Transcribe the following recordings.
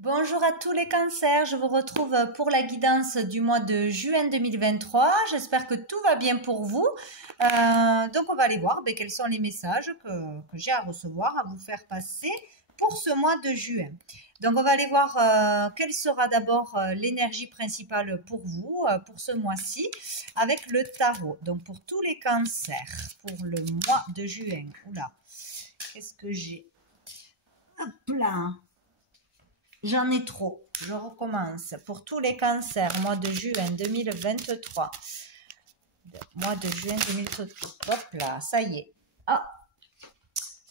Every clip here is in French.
Bonjour à tous les cancers, je vous retrouve pour la guidance du mois de juin 2023. J'espère que tout va bien pour vous. Donc on va aller voir quels sont les messages que j'ai à recevoir, à vous faire passer pour ce mois de juin. Donc on va aller voir quelle sera d'abord l'énergie principale pour vous pour ce mois-ci avec le tarot. Donc pour tous les cancers, pour le mois de juin. Oula, qu'est-ce que j'ai? Hop là. J'en ai trop. Je recommence. Pour tous les cancers, mois de juin 2023. Mois de juin 2023. Hop là, ça y est. Ah,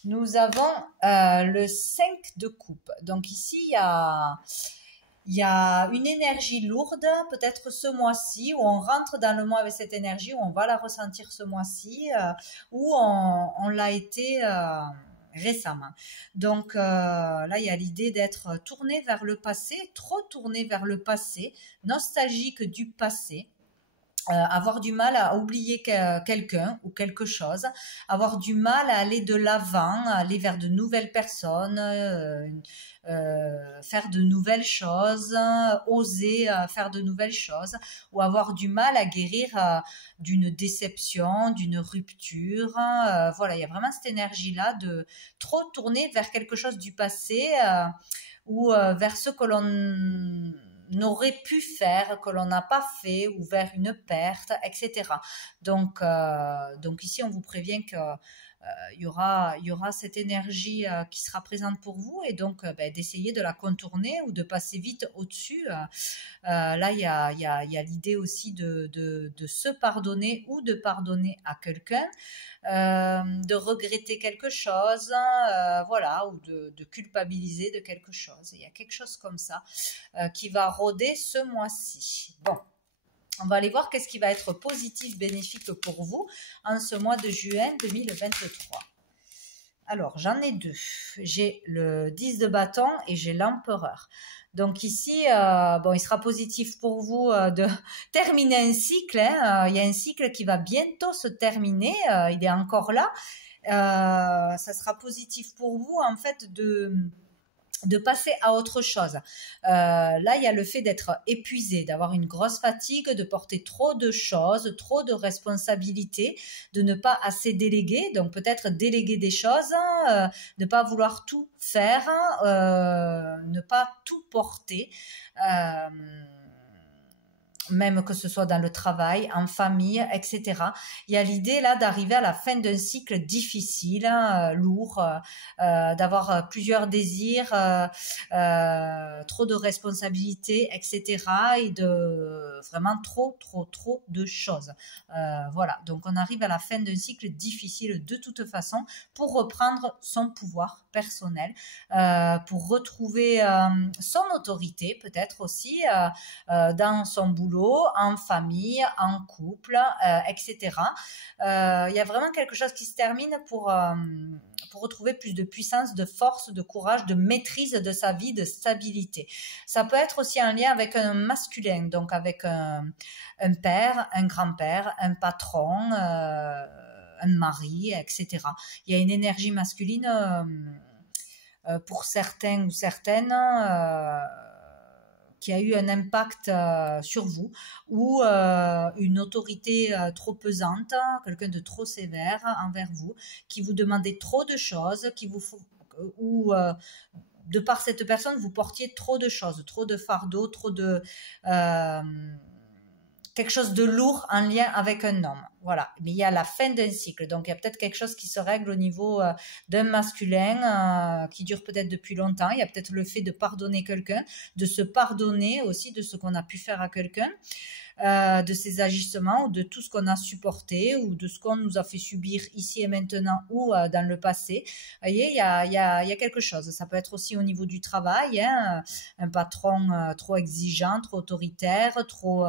nous avons le 5 de coupe. Donc ici, il y a une énergie lourde, peut-être ce mois-ci, où on rentre dans le mois avec cette énergie, où on va la ressentir ce mois-ci, où on l'a été récemment. Donc là, il y a l'idée d'être tourné vers le passé, trop tourné vers le passé, nostalgique du passé. Avoir du mal à oublier quelqu'un ou quelque chose, avoir du mal à aller de l'avant, aller vers de nouvelles personnes, faire de nouvelles choses, oser faire de nouvelles choses, ou avoir du mal à guérir d'une déception, d'une rupture. Voilà, il y a vraiment cette énergie-là de trop tourner vers quelque chose du passé ou vers ce que l'on n'aurait pu faire, que l'on n'a pas fait, ou vers une perte, etc. Donc ici, on vous prévient que il y aura cette énergie qui sera présente pour vous et donc d'essayer de la contourner ou de passer vite au-dessus. Là, il y a l'idée aussi de se pardonner ou de pardonner à quelqu'un, de regretter quelque chose, voilà, ou de culpabiliser de quelque chose. Il y a quelque chose comme ça qui va rôder ce mois-ci. Bon. On va aller voir qu'est-ce qui va être positif, bénéfique pour vous en ce mois de juin 2023. Alors, j'en ai deux. J'ai le 10 de bâton et j'ai l'empereur. Donc ici, il sera positif pour vous de terminer un cycle. Il y a un cycle qui va bientôt se terminer. Il est encore là. Ça sera positif pour vous, en fait, de passer à autre chose. Là, il y a le fait d'être épuisé, d'avoir une grosse fatigue, de porter trop de choses, trop de responsabilités, de ne pas assez déléguer, donc peut-être déléguer des choses, ne pas vouloir tout faire, ne pas tout porter. Même que ce soit dans le travail, en famille, etc. Il y a l'idée là d'arriver à la fin d'un cycle difficile, lourd, d'avoir plusieurs désirs, trop de responsabilités, etc. Et de vraiment trop de choses. Voilà, donc on arrive à la fin d'un cycle difficile de toute façon pour reprendre son pouvoir personnel, pour retrouver son autorité peut-être aussi dans son boulot, en famille, en couple, etc. Il y a vraiment quelque chose qui se termine pour retrouver plus de puissance, de force, de courage, de maîtrise de sa vie, de stabilité. Ça peut être aussi un lien avec un masculin, donc avec un père, un grand-père, un patron, un mari, etc. Il y a une énergie masculine pour certains ou certaines qui a eu un impact sur vous, ou une autorité trop pesante, quelqu'un de trop sévère envers vous, qui vous demandait trop de choses, qui vous ou de par cette personne vous portiez trop de choses, trop de fardeaux, trop de quelque chose de lourd en lien avec un homme. Voilà. Mais il y a la fin d'un cycle. Donc, il y a peut-être quelque chose qui se règle au niveau d'un masculin qui dure peut-être depuis longtemps. Il y a peut-être le fait de pardonner quelqu'un, de se pardonner aussi de ce qu'on a pu faire à quelqu'un, de ses agissements ou de tout ce qu'on a supporté ou de ce qu'on nous a fait subir ici et maintenant ou dans le passé. Vous voyez, il y a quelque chose. Ça peut être aussi au niveau du travail, hein, un patron trop exigeant, trop autoritaire, trop...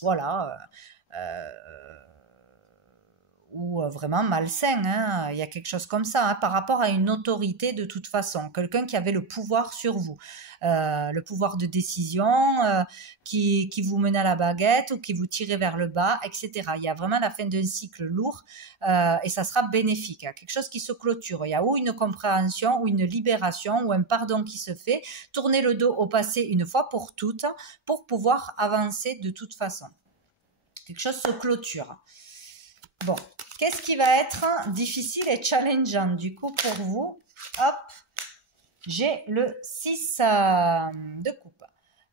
voilà. ou vraiment malsain, hein. Il y a quelque chose comme ça, hein, par rapport à une autorité de toute façon, quelqu'un qui avait le pouvoir sur vous, le pouvoir de décision, qui vous menait à la baguette ou qui vous tirait vers le bas, etc. Il y a vraiment la fin d'un cycle lourd et ça sera bénéfique, hein, quelque chose qui se clôture. Il y a ou une compréhension ou une libération ou un pardon qui se fait, tourner le dos au passé une fois pour toutes pour pouvoir avancer de toute façon. Quelque chose se clôture. Bon, qu'est-ce qui va être difficile et challengeant du coup pour vous? Hop, j'ai le 6 de coupe.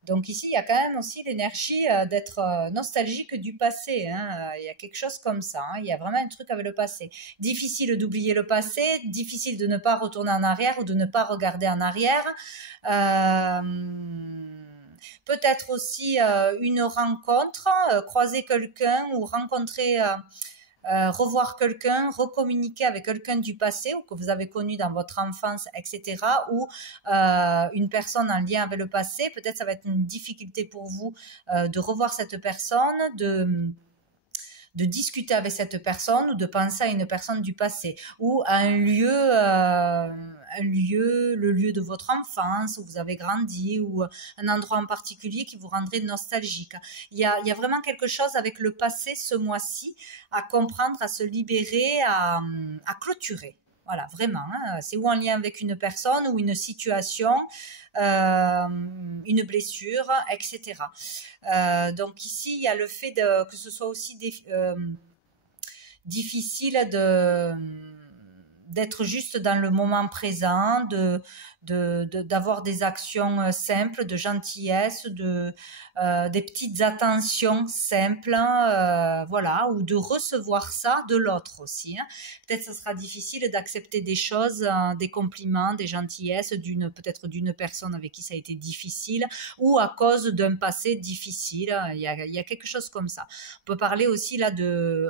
Donc ici, il y a quand même aussi l'énergie d'être nostalgique du passé, hein. Il y a quelque chose comme ça, hein. Il y a vraiment un truc avec le passé. Difficile d'oublier le passé, difficile de ne pas retourner en arrière ou de ne pas regarder en arrière. Peut-être aussi une rencontre, croiser quelqu'un ou rencontrer... revoir quelqu'un, recommuniquer avec quelqu'un du passé ou que vous avez connu dans votre enfance, etc. ou une personne en lien avec le passé. Peut-être ça va être une difficulté pour vous de revoir cette personne, de discuter avec cette personne ou de penser à une personne du passé ou à un lieu, le lieu de votre enfance où vous avez grandi ou un endroit en particulier qui vous rendrait nostalgique. Il y a vraiment quelque chose avec le passé ce mois-ci à comprendre, à se libérer, à clôturer. Voilà, vraiment, hein. C'est ou en lien avec une personne ou une situation, une blessure, etc. Donc ici, il y a le fait que ce soit aussi difficile d'être juste dans le moment présent, d'avoir des actions simples, de gentillesse, des petites attentions simples, voilà, ou de recevoir ça de l'autre aussi, hein. Peut-être que ce sera difficile d'accepter des choses, des compliments, des gentillesses, peut-être d'une personne avec qui ça a été difficile, ou à cause d'un passé difficile. Il y a quelque chose comme ça. On peut parler aussi là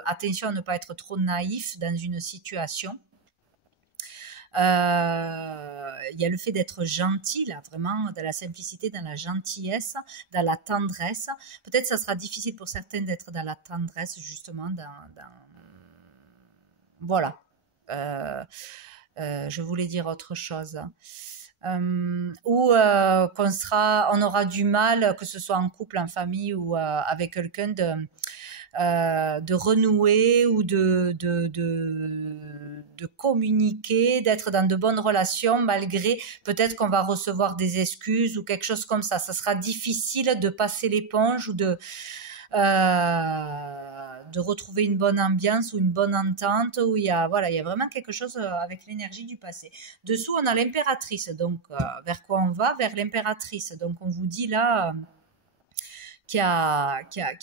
attention à ne pas être trop naïf dans une situation. Il y a le fait d'être gentil, là, vraiment, dans la simplicité, dans la gentillesse, dans la tendresse. Peut-être ça sera difficile pour certains d'être dans la tendresse, justement, voilà. Je voulais dire autre chose. Ou on aura du mal, que ce soit en couple, en famille ou avec quelqu'un, de renouer ou de communiquer, d'être dans de bonnes relations malgré peut-être qu'on va recevoir des excuses ou quelque chose comme ça. Ça sera difficile de passer l'éponge ou de retrouver une bonne ambiance ou une bonne entente où il y a vraiment quelque chose avec l'énergie du passé. Dessous, on a l'impératrice. Donc, vers quoi on va? Vers l'impératrice. Donc, on vous dit là... Qui a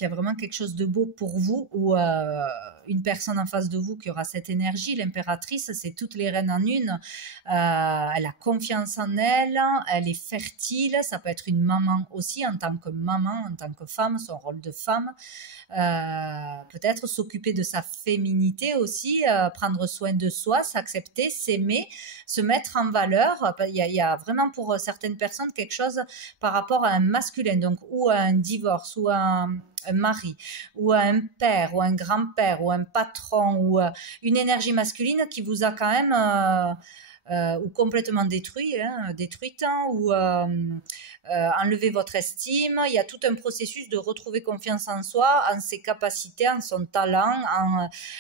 vraiment quelque chose de beau pour vous ou une personne en face de vous qui aura cette énergie. L'impératrice, c'est toutes les reines en une. Elle a confiance en elle, elle est fertile. Ça peut être une maman aussi, en tant que maman, en tant que femme, son rôle de femme. Peut-être s'occuper de sa féminité aussi, prendre soin de soi, s'accepter, s'aimer, se mettre en valeur. Il y a vraiment pour certaines personnes quelque chose par rapport à un masculin, donc ou à un divorce, ou à un mari, ou à un père, ou un grand-père, ou un patron, ou une énergie masculine qui vous a quand même ou complètement détruite, hein, ou enlever votre estime. Il y a tout un processus de retrouver confiance en soi, en ses capacités, en son talent,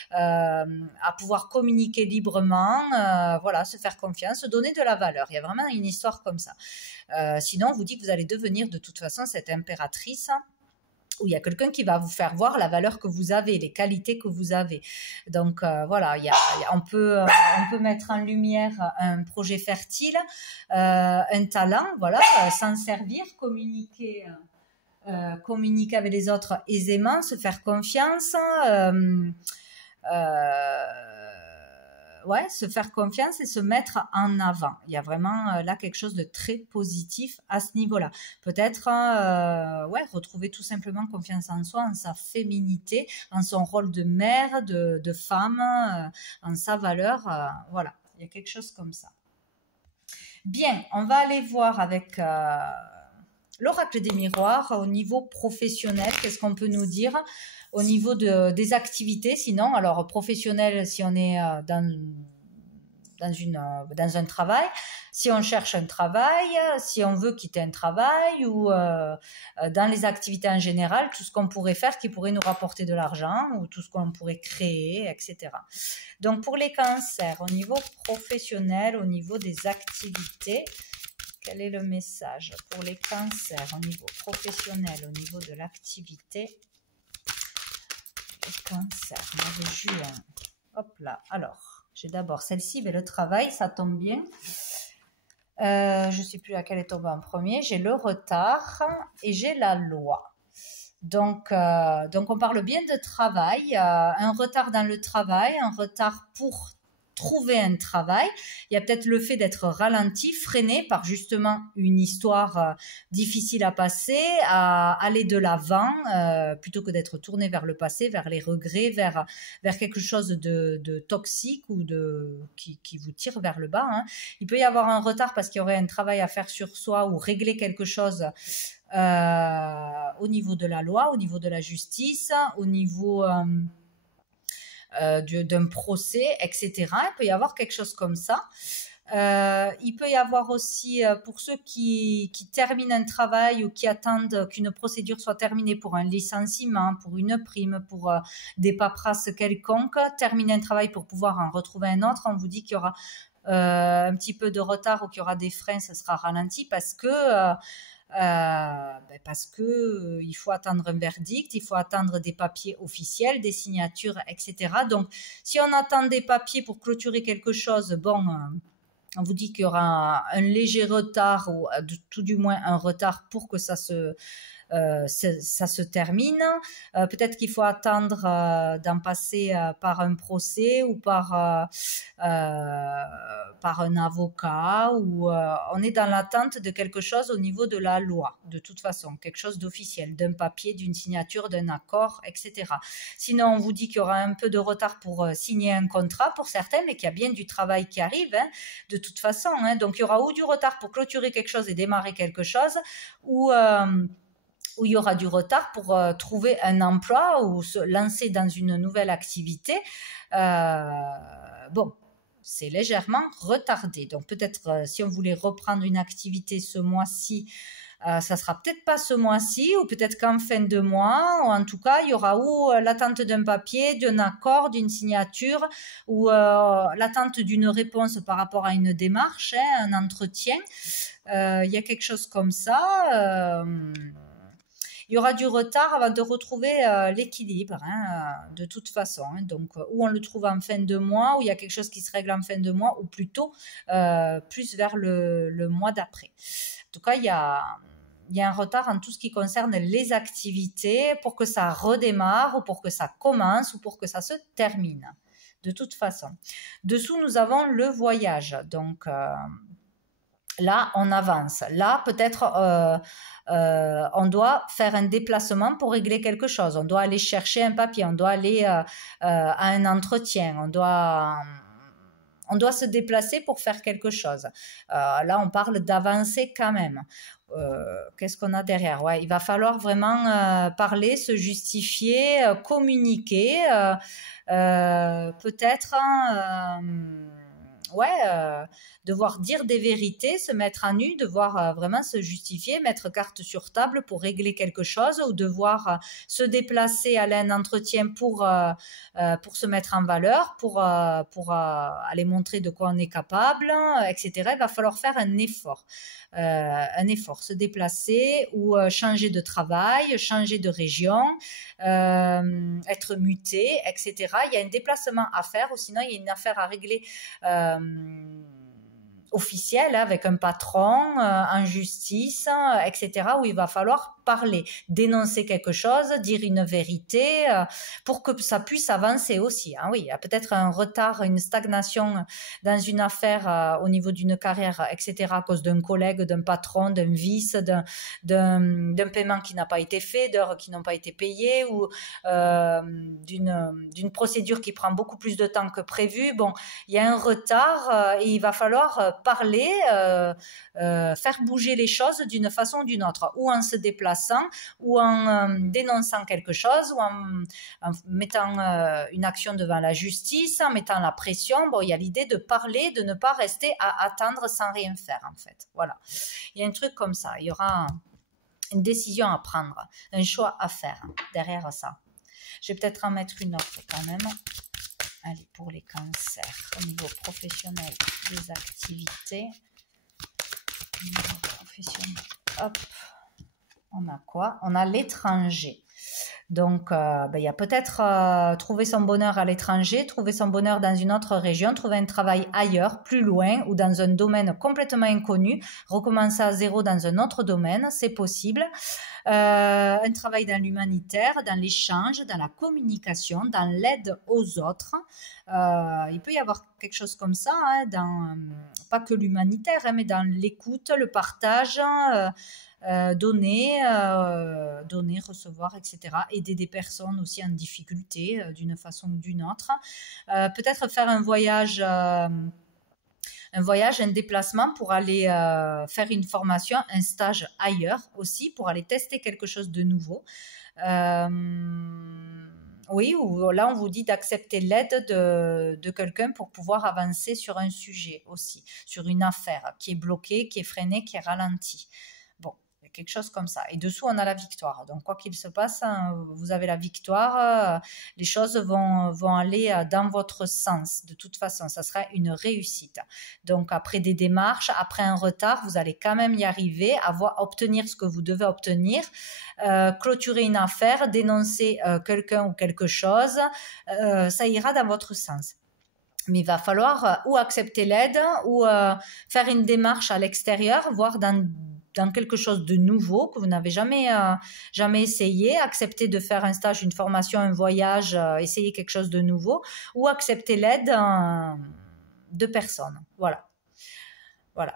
à pouvoir communiquer librement, voilà, se faire confiance, se donner de la valeur. Il y a vraiment une histoire comme ça. Sinon, on vous dit que vous allez devenir de toute façon cette impératrice où il y a quelqu'un qui va vous faire voir la valeur que vous avez, les qualités que vous avez. Donc voilà, on peut mettre en lumière un projet fertile, un talent, voilà, s'en servir, communiquer avec les autres aisément, se faire confiance, se faire confiance et se mettre en avant. Il y a vraiment là quelque chose de très positif à ce niveau-là. Peut-être retrouver tout simplement confiance en soi, en sa féminité, en son rôle de mère, de femme, en sa valeur. Voilà, il y a quelque chose comme ça. Bien, on va aller voir avec l'oracle des miroirs, au niveau professionnel, qu'est-ce qu'on peut nous dire au niveau des activités? Sinon, alors professionnel, si on est dans un travail, si on cherche un travail, si on veut quitter un travail ou dans les activités en général, tout ce qu'on pourrait faire qui pourrait nous rapporter de l'argent ou tout ce qu'on pourrait créer, etc. Donc pour les cancers, au niveau professionnel, au niveau des activités, quel est le message pour les cancers au niveau professionnel, au niveau de l'activité? Les cancers, mois de juin. Hop là, alors. J'ai d'abord celle-ci, mais le travail, ça tombe bien. Je ne sais plus laquelle est tombée en premier. J'ai le retard et j'ai la loi. Donc on parle bien de travail, un retard dans le travail, un retard pour trouver un travail. Il y a peut-être le fait d'être ralenti, freiné par justement une histoire difficile à passer, à aller de l'avant, plutôt que d'être tourné vers le passé, vers les regrets, vers quelque chose de toxique ou qui vous tire vers le bas. Hein. Il peut y avoir un retard parce qu'il y aurait un travail à faire sur soi ou régler quelque chose au niveau de la loi, au niveau de la justice, au niveau d'un procès, etc. Il peut y avoir quelque chose comme ça. Il peut y avoir aussi, pour ceux qui terminent un travail ou qui attendent qu'une procédure soit terminée pour un licenciement, pour une prime, pour des paperasses quelconques, terminer un travail pour pouvoir en retrouver un autre, on vous dit qu'il y aura un petit peu de retard ou qu'il y aura des freins, ça sera ralenti parce que il faut attendre un verdict, il faut attendre des papiers officiels, des signatures, etc. Donc, si on attend des papiers pour clôturer quelque chose, bon, on vous dit qu'il y aura un léger retard ou tout du moins un retard pour que ça se termine. Peut-être qu'il faut attendre d'en passer par un procès ou par un avocat ou on est dans l'attente de quelque chose au niveau de la loi, de toute façon, quelque chose d'officiel, d'un papier, d'une signature, d'un accord, etc. Sinon, on vous dit qu'il y aura un peu de retard pour signer un contrat pour certains, mais qu'il y a bien du travail qui arrive, hein, de toute façon. Hein. Donc, il y aura ou du retard pour clôturer quelque chose et démarrer quelque chose, ou il y aura du retard pour trouver un emploi ou se lancer dans une nouvelle activité. Bon, c'est légèrement retardé. Donc peut-être si on voulait reprendre une activité ce mois-ci, ça sera peut-être pas ce mois-ci ou peut-être qu'en fin de mois, ou en tout cas, il y aura ou l'attente d'un papier, d'un accord, d'une signature ou l'attente d'une réponse par rapport à une démarche, hein, un entretien. Il y a quelque chose comme ça. Il y aura du retard avant de retrouver l'équilibre, hein, de toute façon. Hein. Donc, ou on le trouve en fin de mois, ou il y a quelque chose qui se règle en fin de mois, ou plutôt plus vers le mois d'après. En tout cas, il y a un retard en tout ce qui concerne les activités pour que ça redémarre, ou pour que ça commence, ou pour que ça se termine. De toute façon. Dessous, nous avons le voyage. Donc, là, on avance. Là, peut-être, on doit faire un déplacement pour régler quelque chose. On doit aller chercher un papier. On doit aller à un entretien. On doit se déplacer pour faire quelque chose. Là, on parle d'avancer quand même. Qu'est-ce qu'on a derrière? Ouais, il va falloir vraiment parler, se justifier, communiquer. Peut-être... devoir dire des vérités, se mettre à nu, devoir vraiment se justifier, mettre carte sur table pour régler quelque chose ou devoir se déplacer, aller à un entretien pour se mettre en valeur, pour aller montrer de quoi on est capable, etc. Il va falloir faire un effort, se déplacer ou changer de travail, changer de région, être muté, etc. Il y a un déplacement à faire ou sinon il y a une affaire à régler officielle avec un patron en justice, etc. où il va falloir parler, dénoncer quelque chose, dire une vérité, pour que ça puisse avancer aussi. Hein. Oui, il y a peut-être un retard, une stagnation dans une affaire au niveau d'une carrière, etc., à cause d'un collègue, d'un patron, d'un vice, d'un paiement qui n'a pas été fait, d'heures qui n'ont pas été payées, ou d'une procédure qui prend beaucoup plus de temps que prévu. Bon, il y a un retard et il va falloir parler, faire bouger les choses d'une façon ou d'une autre, ou en se déplaçant, ou en dénonçant quelque chose, ou en mettant une action devant la justice, en mettant la pression. Bon, il y a l'idée de parler, de ne pas rester à attendre sans rien faire, en fait. Voilà. Il y a un truc comme ça. Il y aura une décision à prendre, un choix à faire derrière ça. Je vais peut-être en mettre une autre quand même. Allez, pour les cancers, au niveau professionnel, des activités. Au niveau professionnel, hop, on a quoi? On a l'étranger. Donc, il y a peut-être trouver son bonheur à l'étranger, trouver son bonheur dans une autre région, trouver un travail ailleurs, plus loin ou dans un domaine complètement inconnu, recommencer à zéro dans un autre domaine, c'est possible. Un travail dans l'humanitaire, dans l'échange, dans la communication, dans l'aide aux autres. Il peut y avoir quelque chose comme ça, hein, pas que l'humanitaire, hein, mais dans l'écoute, le partage, donner, recevoir, etc. Aider des personnes aussi en difficulté d'une façon ou d'une autre. Peut-être faire un voyage, un déplacement pour aller faire une formation, un stage ailleurs aussi, pour aller tester quelque chose de nouveau. Oui, ou là on vous dit d'accepter l'aide de quelqu'un pour pouvoir avancer sur un sujet aussi, sur une affaire qui est bloquée, qui est freinée, qui est ralentie. Bon, quelque chose comme ça. Et dessous, on a la victoire. Donc, quoi qu'il se passe, hein, vous avez la victoire. Les choses vont aller dans votre sens. De toute façon, ça sera une réussite. Donc, après des démarches, après un retard, vous allez quand même y arriver, obtenir ce que vous devez obtenir, clôturer une affaire, dénoncer quelqu'un ou quelque chose. Ça ira dans votre sens. Mais il va falloir ou accepter l'aide ou faire une démarche à l'extérieur, voire dans quelque chose de nouveau que vous n'avez jamais essayé, accepter de faire un stage, une formation, un voyage, essayer quelque chose de nouveau, ou accepter l'aide de personnes. Voilà.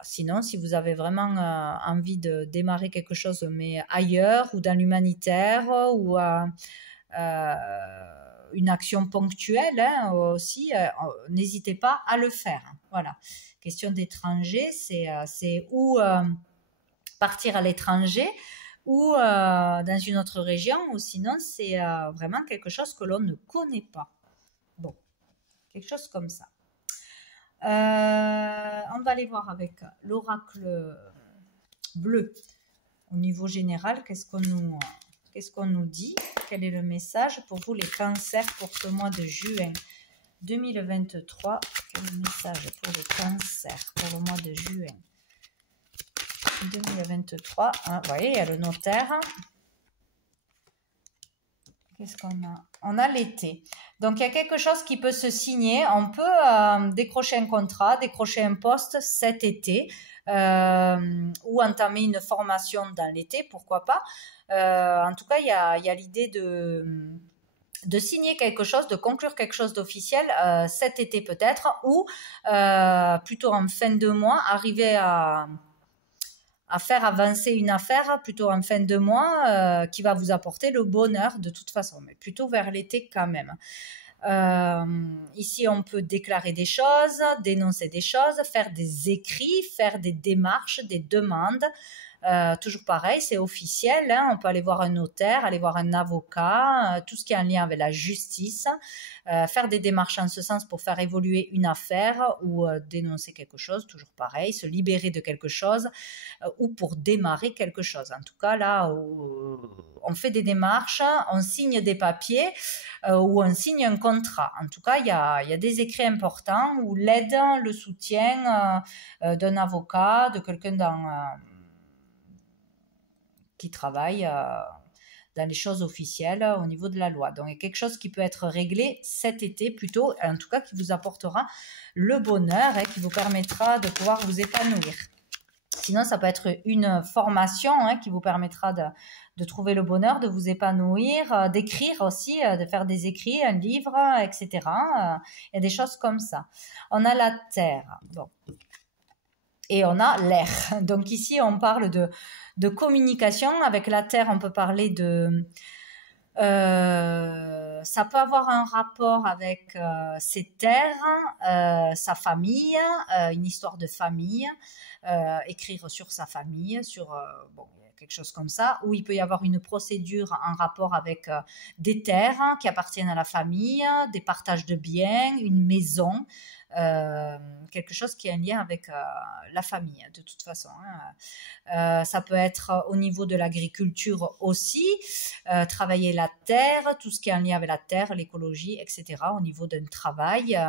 Sinon, si vous avez vraiment envie de démarrer quelque chose, mais ailleurs, ou dans l'humanitaire, ou une action ponctuelle aussi, n'hésitez pas à le faire. Voilà. Question d'étranger, c'est où partir à l'étranger ou dans une autre région, ou sinon c'est vraiment quelque chose que l'on ne connaît pas. Bon, quelque chose comme ça. On va aller voir avec l'oracle bleu au niveau général. Qu'est-ce qu'on nous dit? Quel est le message pour vous les cancers pour ce mois de juin 2023? Quel est le message pour les cancers pour le mois de juin 2023. Vous voyez, il y a le notaire. Qu'est-ce qu'on a? On a l'été. Donc, il y a quelque chose qui peut se signer. On peut décrocher un contrat, décrocher un poste cet été ou entamer une formation dans l'été, pourquoi pas. En tout cas, il y a l'idée de signer quelque chose, de conclure quelque chose d'officiel cet été peut-être, ou plutôt en fin de mois, arriver à faire avancer une affaire plutôt en fin de mois qui va vous apporter le bonheur de toute façon, mais plutôt vers l'été quand même. Ici, on peut déclarer des choses, dénoncer des choses, faire des écrits, faire des démarches, des demandes. Toujours pareil, c'est officiel, hein, on peut aller voir un notaire, aller voir un avocat, tout ce qui est en lien avec la justice, faire des démarches en ce sens pour faire évoluer une affaire ou dénoncer quelque chose, toujours pareil, se libérer de quelque chose ou pour démarrer quelque chose. En tout cas, là, on fait des démarches, on signe des papiers ou on signe un contrat. En tout cas, il y a des écrits importants où l'aide, le soutien d'un avocat, de quelqu'un qui travaille dans les choses officielles au niveau de la loi. Donc, il y a quelque chose qui peut être réglé cet été plutôt, en tout cas qui vous apportera le bonheur et qui vous permettra de pouvoir vous épanouir. Sinon, ça peut être une formation qui vous permettra de trouver le bonheur, de vous épanouir, d'écrire aussi, de faire des écrits, un livre, etc. Il y a des choses comme ça. On a la terre, bon. Et on a l'air. Donc ici, on parle de communication. Avec la terre, on peut parler de... ça peut avoir un rapport avec ses terres, sa famille, une histoire de famille, écrire sur sa famille, sur bon, quelque chose comme ça, ou il peut y avoir une procédure en rapport avec des terres qui appartiennent à la famille, des partages de biens, une maison, quelque chose qui a un lien avec la famille de toute façon. Ça peut être au niveau de l'agriculture aussi, travailler la terre, tout ce qui est en lien avec la terre, l'écologie, etc. Au niveau d'un travail.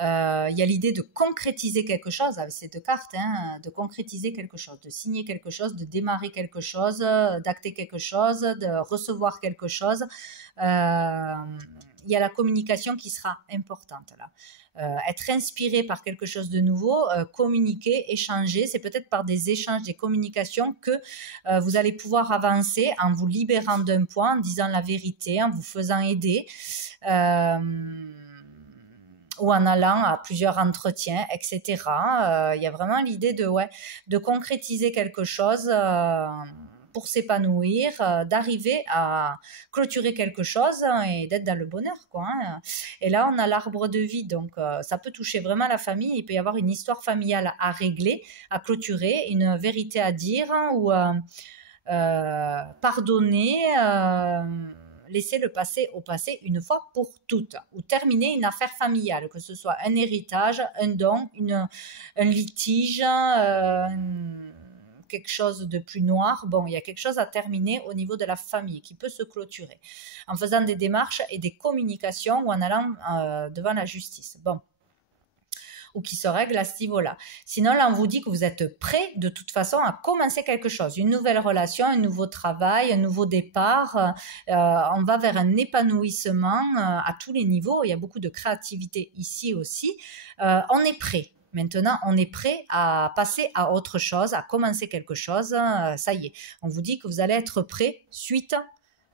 Il y a l'idée de concrétiser quelque chose avec ces deux cartes, de concrétiser quelque chose, de signer quelque chose, de démarrer quelque chose, d'acter quelque chose, de recevoir quelque chose. Il y a la communication qui sera importante là. Être inspiré par quelque chose de nouveau, communiquer, échanger, c'est peut-être par des échanges, des communications que vous allez pouvoir avancer en vous libérant d'un point, en disant la vérité, en vous faisant aider. Ou en allant à plusieurs entretiens, etc. Il y a vraiment l'idée de concrétiser quelque chose pour s'épanouir, d'arriver à clôturer quelque chose et d'être dans le bonheur, quoi. Et là, on a l'arbre de vie, donc ça peut toucher vraiment la famille. Il peut y avoir une histoire familiale à régler, à clôturer, une vérité à dire ou pardonner. Laisser le passé au passé une fois pour toutes, ou terminer une affaire familiale, que ce soit un héritage, un don, un litige, quelque chose de plus noir. Bon, il y a quelque chose à terminer au niveau de la famille qui peut se clôturer en faisant des démarches et des communications ou en allant devant la justice. Bon. Ou qui se règle à ce niveau-là. Sinon, là, on vous dit que vous êtes prêt de toute façon à commencer quelque chose, une nouvelle relation, un nouveau travail, un nouveau départ. On va vers un épanouissement à tous les niveaux. Il y a beaucoup de créativité ici aussi. On est prêt. Maintenant, on est prêt à passer à autre chose, à commencer quelque chose. Ça y est, on vous dit que vous allez être prêt suite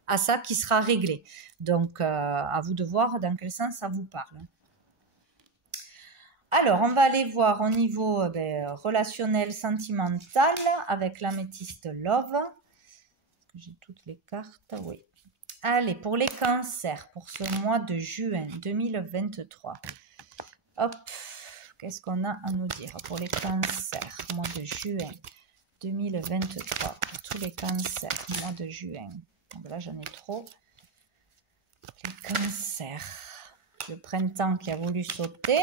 à ça qui sera réglé. Donc, à vous de voir dans quel sens ça vous parle. Alors, on va aller voir au niveau relationnel, sentimental avec l'améthyste Love. J'ai toutes les cartes, oui. Allez, pour les cancers, pour ce mois de juin 2023. Hop, qu'est-ce qu'on a à nous dire pour les cancers, mois de juin 2023, pour tous les cancers, mois de juin. Donc là, j'en ai trop. Les cancers, le printemps qui a voulu sauter.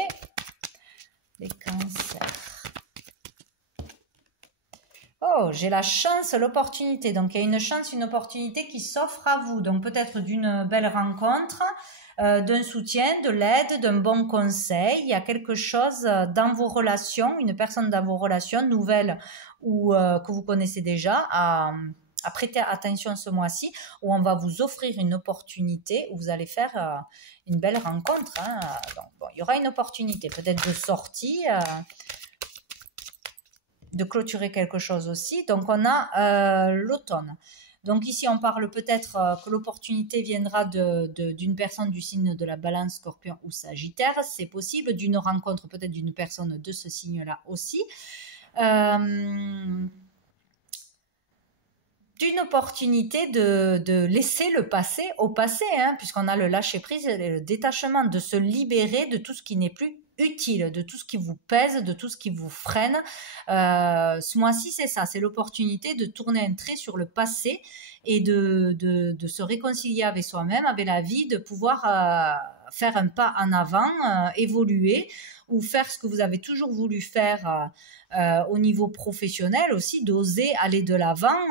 Les cancers. Oh, j'ai la chance, l'opportunité. Donc, il y a une chance, une opportunité qui s'offre à vous. Donc, peut-être d'une belle rencontre, d'un soutien, de l'aide, d'un bon conseil. Il y a quelque chose dans vos relations, une personne dans vos relations nouvelles ou que vous connaissez déjà à prêter attention ce mois-ci, où on va vous offrir une opportunité, où vous allez faire une belle rencontre. Donc, bon, il y aura une opportunité, peut-être de sortie, de clôturer quelque chose aussi. Donc, on a l'automne. Donc, ici, on parle peut-être que l'opportunité viendra d'une personne du signe de la Balance, Scorpion ou Sagittaire. C'est possible, d'une rencontre peut-être d'une personne de ce signe-là aussi. D'une opportunité de laisser le passé au passé, puisqu'on a le lâcher-prise et le détachement, de se libérer de tout ce qui n'est plus utile, de tout ce qui vous pèse, de tout ce qui vous freine. Ce mois-ci, c'est ça, c'est l'opportunité de tourner un trait sur le passé et de se réconcilier avec soi-même, avec la vie, de pouvoir faire un pas en avant, évoluer ou faire ce que vous avez toujours voulu faire au niveau professionnel aussi, d'oser aller de l'avant,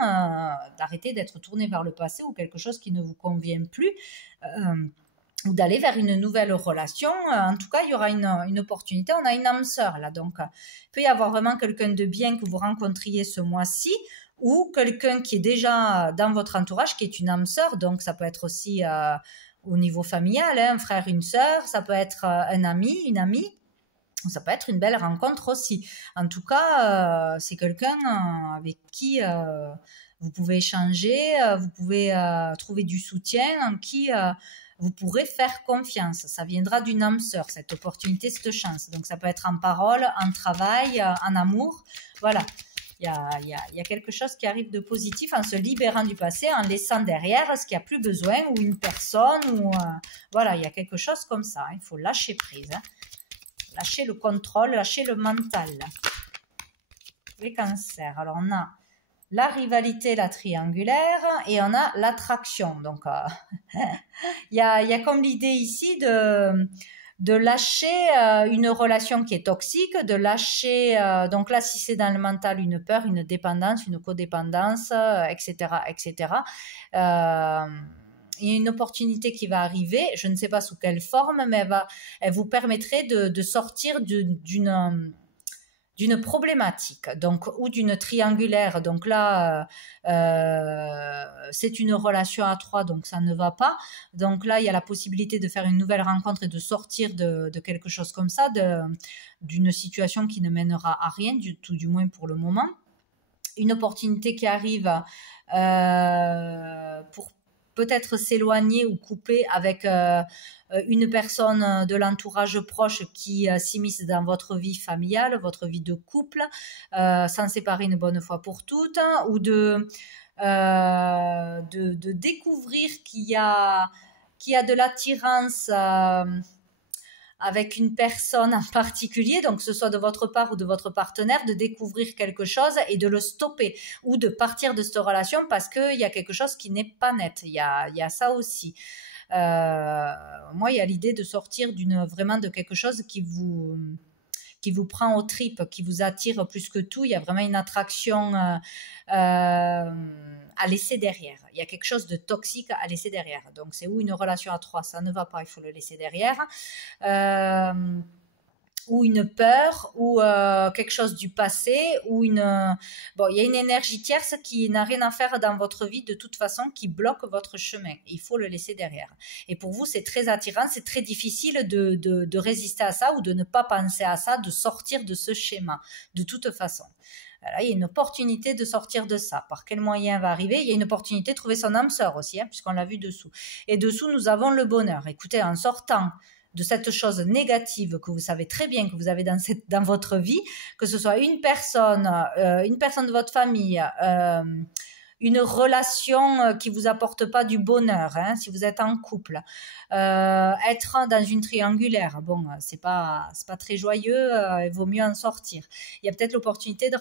d'arrêter d'être tourné vers le passé ou quelque chose qui ne vous convient plus, ou d'aller vers une nouvelle relation. En tout cas, il y aura une opportunité. On a une âme sœur là, donc il peut y avoir vraiment quelqu'un de bien que vous rencontriez ce mois-ci, ou quelqu'un qui est déjà dans votre entourage, qui est une âme sœur. Donc ça peut être aussi au niveau familial, un frère, une sœur, ça peut être un ami, une amie. Ça peut être une belle rencontre aussi. En tout cas, c'est quelqu'un avec qui vous pouvez échanger, vous pouvez trouver du soutien, en qui vous pourrez faire confiance. Ça viendra d'une âme sœur, cette opportunité, cette chance. Donc ça peut être en parole, en travail, en amour. Voilà. Il y a quelque chose qui arrive de positif en se libérant du passé, en laissant derrière ce qu'il n'y a plus besoin, ou une personne, ou voilà, il y a quelque chose comme ça. Il faut lâcher prise. Lâcher le contrôle, lâcher le mental. Les cancers. Alors, on a la rivalité, la triangulaire, et on a l'attraction. Donc, il y a comme l'idée ici de lâcher une relation qui est toxique, de lâcher, donc là, si c'est dans le mental, une peur, une dépendance, une codépendance, etc., etc., il y a une opportunité qui va arriver, je ne sais pas sous quelle forme, mais elle vous permettrait de sortir d'une problématique, donc, ou d'une triangulaire. Donc là, c'est une relation à trois, donc ça ne va pas. Donc là, il y a la possibilité de faire une nouvelle rencontre et de sortir de quelque chose comme ça, d'une situation qui ne mènera à rien, tout du moins pour le moment. Une opportunité qui arrive pour peut-être s'éloigner ou couper avec une personne de l'entourage proche qui s'immisce dans votre vie familiale, votre vie de couple, s'en séparer une bonne fois pour toutes, ou de découvrir qu'il y a de l'attirance avec une personne en particulier, donc que ce soit de votre part ou de votre partenaire, de découvrir quelque chose et de le stopper, ou de partir de cette relation parce qu'il y a quelque chose qui n'est pas net. Il y a ça aussi. Moi, il y a l'idée de sortir vraiment de quelque chose qui vous prend aux tripes, qui vous attire plus que tout. Il y a vraiment une attraction à laisser derrière. Il y a quelque chose de toxique à laisser derrière. Donc, c'est où une relation à trois, ça ne va pas, il faut le laisser derrière. Ou une peur, ou quelque chose du passé, ou il y a une énergie tierce qui n'a rien à faire dans votre vie de toute façon, qui bloque votre chemin. Il faut le laisser derrière. Et pour vous, c'est très attirant, c'est très difficile de résister à ça, ou de ne pas penser à ça, de sortir de ce schéma, de toute façon. Là, il y a une opportunité de sortir de ça. Par quel moyen va arriver? Il y a une opportunité de trouver son âme sœur aussi, puisqu'on l'a vu dessous. Et dessous, nous avons le bonheur. Écoutez, en sortant de cette chose négative que vous savez très bien que vous avez dans votre vie, que ce soit une personne de votre famille, une relation qui vous apporte pas du bonheur, si vous êtes en couple, être dans une triangulaire, bon, c'est pas très joyeux, il vaut mieux en sortir. Il y a peut-être l'opportunité de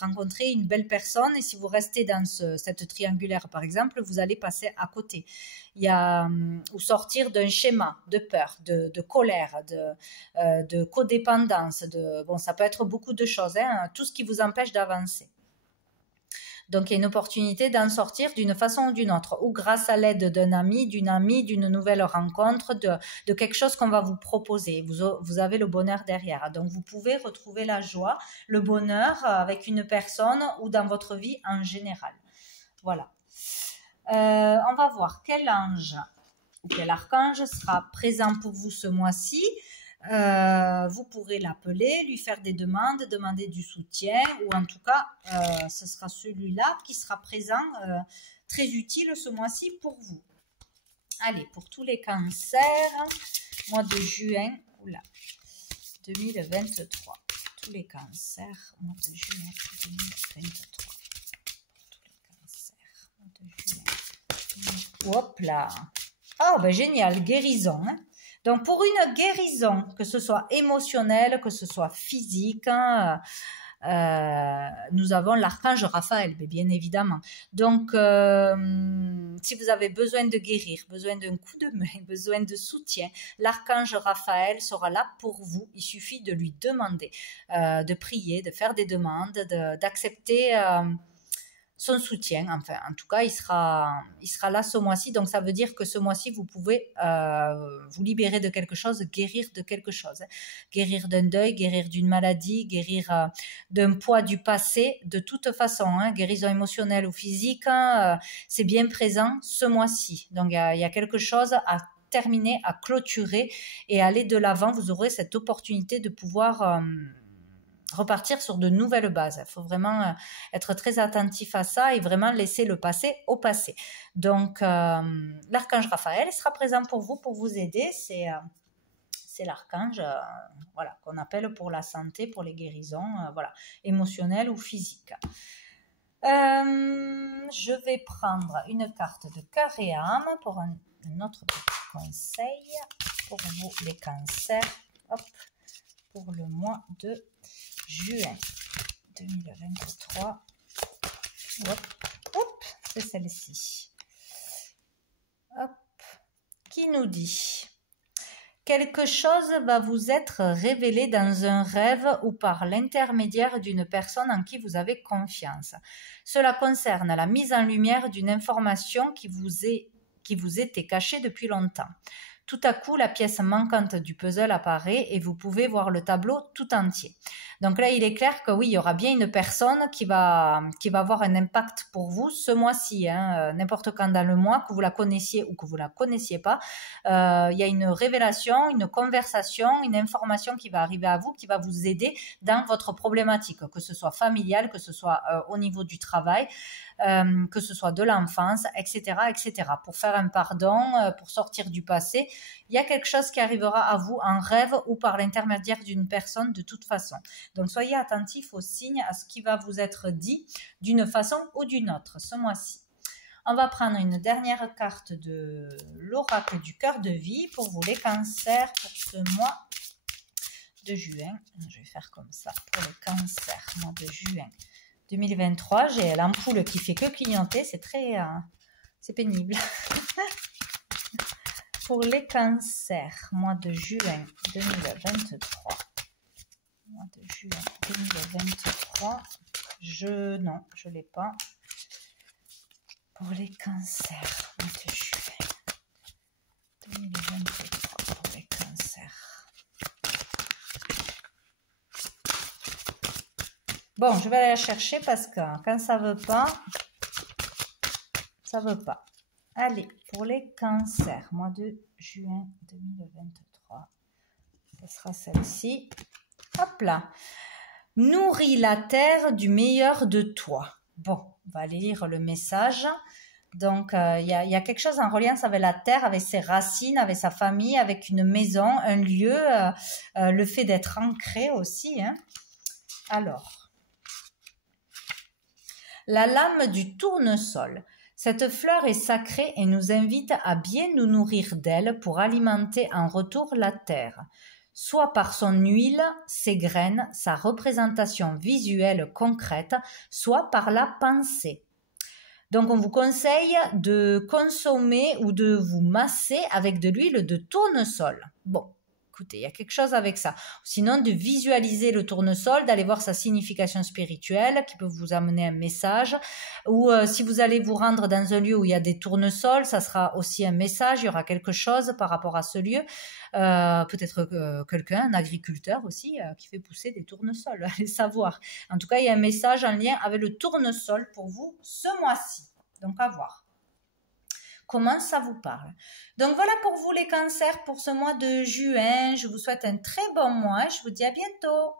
rencontrer une belle personne, et si vous restez dans cette triangulaire, par exemple, vous allez passer à côté. Il y a ou sortir d'un schéma de peur, de colère, de codépendance, ça peut être beaucoup de choses, tout ce qui vous empêche d'avancer. Donc, il y a une opportunité d'en sortir d'une façon ou d'une autre, ou grâce à l'aide d'un ami, d'une nouvelle rencontre, de quelque chose qu'on va vous proposer. Vous avez le bonheur derrière. Donc, vous pouvez retrouver la joie, le bonheur avec une personne ou dans votre vie en général. Voilà. On va voir quel ange ou quel archange sera présent pour vous ce mois-ci. Vous pourrez l'appeler, lui faire des demandes, demander du soutien, ou en tout cas, ce sera celui-là qui sera présent, très utile ce mois-ci pour vous. Allez, pour tous les cancers, mois de juin, 2023. Tous les cancers, mois de juin 2023. Tous les cancers, mois de juin. Hop là. Oh, ben génial, guérison, Donc, pour une guérison, que ce soit émotionnelle, que ce soit physique, nous avons l'archange Raphaël, bien évidemment. Donc, si vous avez besoin de guérir, besoin d'un coup de main, besoin de soutien, l'archange Raphaël sera là pour vous. Il suffit de lui demander, de prier, de faire des demandes, d'accepter son soutien. Enfin, en tout cas, il sera là ce mois-ci. Donc, ça veut dire que ce mois-ci, vous pouvez vous libérer de quelque chose, guérir de quelque chose. Guérir d'un deuil, guérir d'une maladie, guérir d'un poids du passé. De toute façon, guérison émotionnelle ou physique, c'est bien présent ce mois-ci. Donc, il y a quelque chose à terminer, à clôturer et aller de l'avant. Vous aurez cette opportunité de pouvoir repartir sur de nouvelles bases. Il faut vraiment être très attentif à ça et vraiment laisser le passé au passé. Donc, l'archange Raphaël sera présent pour vous aider. C'est l'archange voilà, qu'on appelle pour la santé, pour les guérisons voilà, émotionnelles ou physiques. Je vais prendre une carte de cœur et âme pour un autre petit conseil pour vous les cancers. Hop, pour le mois de juin 2023. Hop, c'est celle-ci. Hop, qui nous dit: quelque chose va vous être révélé dans un rêve ou par l'intermédiaire d'une personne en qui vous avez confiance. Cela concerne la mise en lumière d'une information qui vous était cachée depuis longtemps. Tout à coup, la pièce manquante du puzzle apparaît et vous pouvez voir le tableau tout entier. Donc là, il est clair que oui, il y aura bien une personne qui va avoir un impact pour vous ce mois-ci, n'importe quand dans le mois, que vous la connaissiez ou que vous la connaissiez pas. Il y a une révélation, une conversation, une information qui va arriver à vous, qui va vous aider dans votre problématique, que ce soit familiale, que ce soit au niveau du travail, que ce soit de l'enfance, etc., etc. Pour faire un pardon, pour sortir du passé, il y a quelque chose qui arrivera à vous en rêve ou par l'intermédiaire d'une personne de toute façon. Donc, soyez attentifs aux signes, à ce qui va vous être dit d'une façon ou d'une autre ce mois-ci. On va prendre une dernière carte de l'oracle du cœur de vie pour vous les cancers pour ce mois de juin. Je vais faire comme ça pour le cancer, mois de juin 2023. J'ai l'ampoule qui fait que clignoter, c'est pénible. Pour les cancers, mois de juin 2023. Mois de juin 2023. Non, je ne l'ai pas. Pour les cancers, mois de juin 2023. Pour les cancers. Bon, je vais aller la chercher parce que quand ça ne veut pas, ça ne veut pas. Allez, pour les cancers, mois de juin 2023, ce sera celle-ci. Hop là. Nourris la terre du meilleur de toi. Bon, on va aller lire le message. Donc, il y a quelque chose en reliance avec la terre, avec ses racines, avec sa famille, avec une maison, un lieu, le fait d'être ancré aussi. Alors, la lame du tournesol. Cette fleur est sacrée et nous invite à bien nous nourrir d'elle pour alimenter en retour la terre, soit par son huile, ses graines, sa représentation visuelle concrète, soit par la pensée. Donc on vous conseille de consommer ou de vous masser avec de l'huile de tournesol. Bon, écoutez, il y a quelque chose avec ça. Sinon, de visualiser le tournesol, d'aller voir sa signification spirituelle qui peut vous amener un message. Ou si vous allez vous rendre dans un lieu où il y a des tournesols, ça sera aussi un message, il y aura quelque chose par rapport à ce lieu. Peut-être quelqu'un, un agriculteur aussi, qui fait pousser des tournesols, allez savoir. En tout cas, il y a un message en lien avec le tournesol pour vous ce mois-ci. Donc, à voir. Comment ça vous parle? Donc voilà pour vous les cancers pour ce mois de juin. Je vous souhaite un très bon mois et je vous dis à bientôt.